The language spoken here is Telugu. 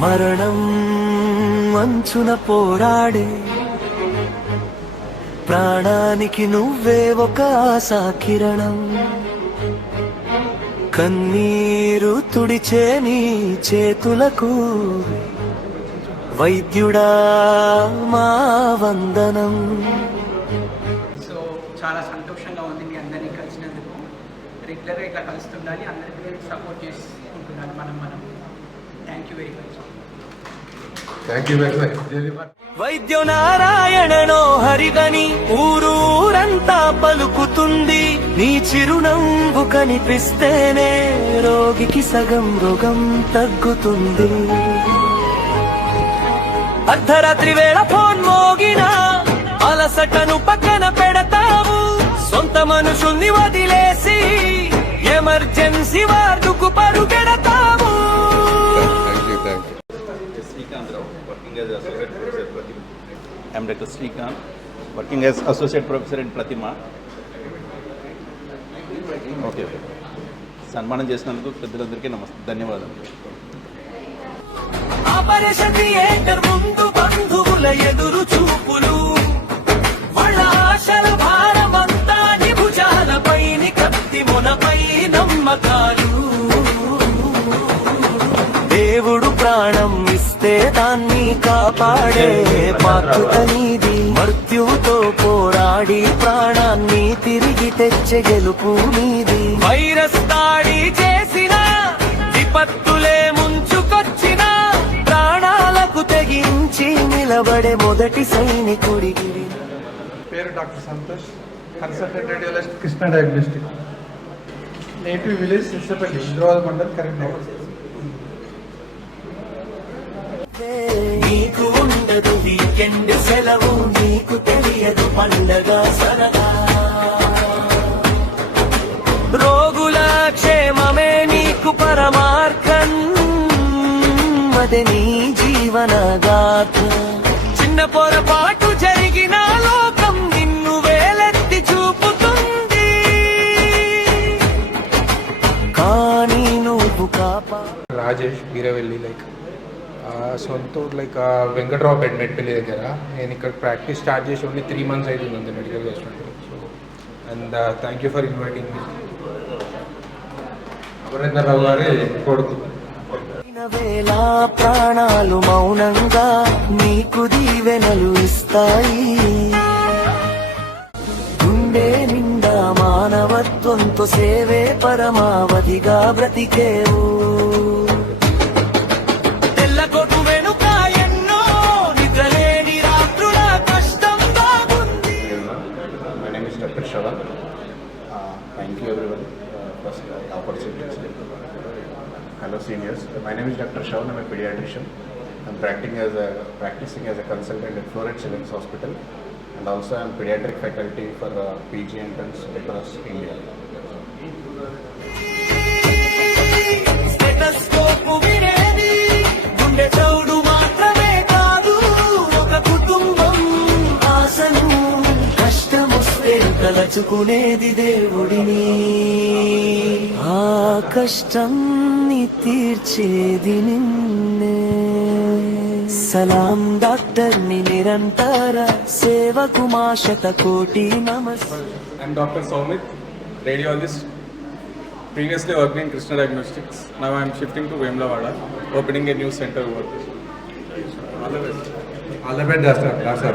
మరణం అంచున పోరాడే ప్రాణానికి నువ్వే ఒక ఆశా కిరణం. కన్నీరు తుడిచే నీ చేతులకు వైద్యుడా మా వందనం. సో చాలా సంతోషంగా ఉంది మీ అందరినీ కలిసినందుకు. రెగ్యులర్గా ఇట్లా కలుస్తుండాలి, అందరికీ సపోర్ట్ చేసుకుంటున్నాను మనం. Thank you very much. వైద్యో నారాయణనో హరిగని ఊరూరంతా పలుకుతుంది. నీ చిరునవ్వు కనిపిస్తేనే రోగికి సగం రోగం తగ్గుతుంది. అర్ధరాత్రి వేళ ఫోన్ మోగినా అలసటను పక్కన పెడతావు. సొంత మనుషుల్ని వదిలేసి ఎమర్జెన్సీ వార్డుకు పరుగెడతావు. I'm Dr. Srikanth, working as Associate Professor in Pratima. Okay, సన్మానం చేసినందుకు పెద్దలందరికీ ధన్యవాదాలు. ఆపరేషన్ థియేటర్ ముందు బంధువుల ఎదురు చూపులు, వాళ్ళ ఆశల భారమంతా నీ భుజాలపై, కత్తి మొనపై నమ్మకాలు. దేవుడు ప్రాణం ఇస్తే దాన్ని కాపాడే బాధ్యత నీది. మృత్యువుతో పోరాడి ప్రాణాన్ని తిరిగి తెచ్చే గెలుపు నీది. వైరస్ దాడి చేసిన విపత్తులే ముంచుకొచ్చిన ప్రాణాలకు తెగించి నిలబడే మొదటి సైనికుడికి. పేరు doctor Santosh, consultant radiologist, Krishna diagnostic. Native village Sirsapalli, Indraval mandal, Karimnagar. నీకు ఉండదు వీకెండ్ సెలవు, నీకు తెలియదు పండగ సరదా. రోగుల క్షేమమే నీకు పరమార్థం, అదే నీ జీవన గాథ. చిన్న పొరపాటు జరిగిన లోకం నిన్ను వేలెత్తి చూపుతుంది, కానీ నువ్వు కాపా. రాజేష్ వీరవెల్లి, సొంత వెంకట్రావు పెట్ మెట్పల్లి దగ్గర. నేను ఇక్కడ ప్రాక్టీస్ స్టార్ట్ చేసి ఓన్లీ 3 months అవుతుంది medical restaurant. And thank you for inviting me. Amarendrarao గారి కొడుకు. వేళ ప్రాణాలు మౌనంగా నీకు దీవెనలు ఇస్తాయి. గుండె నిండా మానవత్వంతో సేవే పరమావధిగా బ్రతికేవు. తెల్లకొట్టు వెనుక ఎన్నో నిద్రలేని రాత్రుల కష్టం బాగుంది. My name is Dr. Shravan. Thank you everyone for the opportunity. Hello seniors. My name is Dr. Shravan. I'm a pediatrician. I'm practicing as a consultant at Florence Children's Hospital, and also I'm pediatric faculty for PG entrance across India. Stethoscope వినేది గుండె చౌడు మాత్రమే కాదు, ఒక కుటుంబం ఆశను. కష్టమొస్తే తలచుకునేది దేవుడిని, ఆ కష్టం తీర్చేది నిన్నే. సలాం డాక్టర్ ని నిరంతర సేవకు మా శతకోటి నమస్తే. I'm Dr. Soumit, radiologist. Previously working in Krishna Diagnostics. Now I'm shifting to Vemlavada, opening a new center over there. All the best. All the best, Doctor.